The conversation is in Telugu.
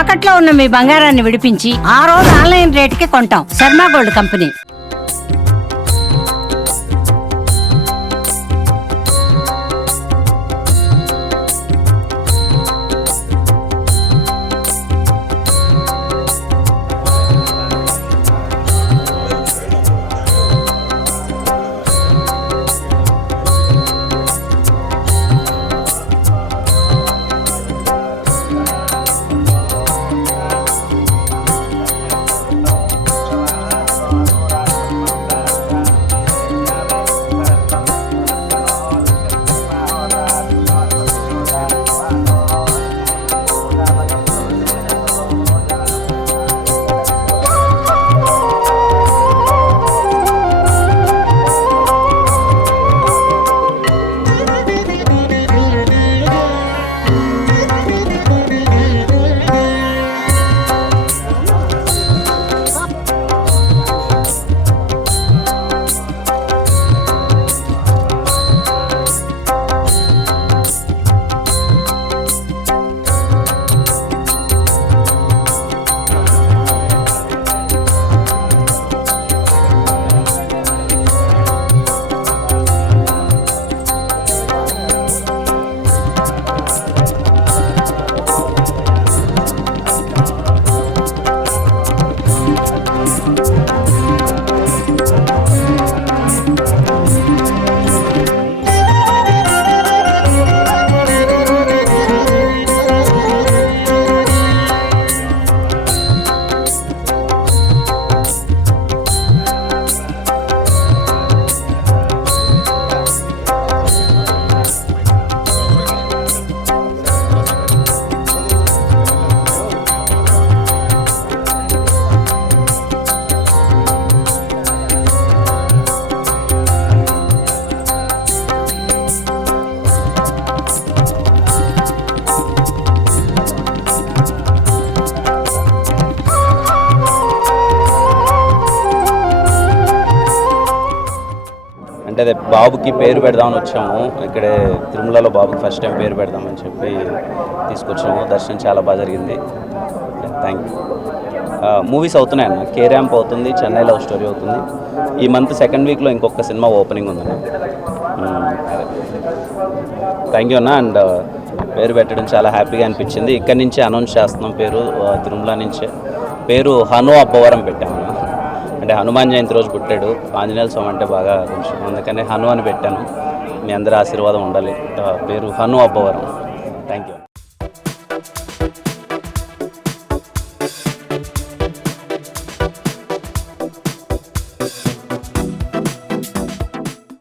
తాకట్లో ఉన్న మీ బంగారాన్ని విడిపించి ఆ రోజు ఆన్లైన్ రేటుకి కొంటాం. Sharma gold company. అంటే అదే బాబుకి పేరు పెడదామని వచ్చాము. ఇక్కడే తిరుమలలో బాబుకి ఫస్ట్ టైం పేరు పెడదామని చెప్పి తీసుకొచ్చాము. దర్శనం చాలా బాగా జరిగింది. Thank you. మూవీస్ అవుతున్నాయన్న. కే ర్యాంప్ అవుతుంది, చెన్నై లవ్ స్టోరీ అవుతుంది. ఈ మంత్ సెకండ్ వీక్లో ఇంకొక సినిమా ఓపెనింగ్ ఉందన్న. థ్యాంక్ యూ అన్న. అండ్ పేరు పెట్టడం చాలా హ్యాపీగా అనిపించింది. ఇక్కడి నుంచే అనౌన్స్ చేస్తున్నాం పేరు, తిరుమల నుంచే. పేరు హను అబ్బవరం పెట్టామన్న. అంటే హనుమాన్ జయంతి రోజు పుట్టాడు. ఆంజనేయ స్వామి అంటే బాగా కొంచెం, అందుకని హను అని పెట్టాను. మీ అందరి ఆశీర్వాదం ఉండాలి. పేరు హను అబ్బవరం. Thank you.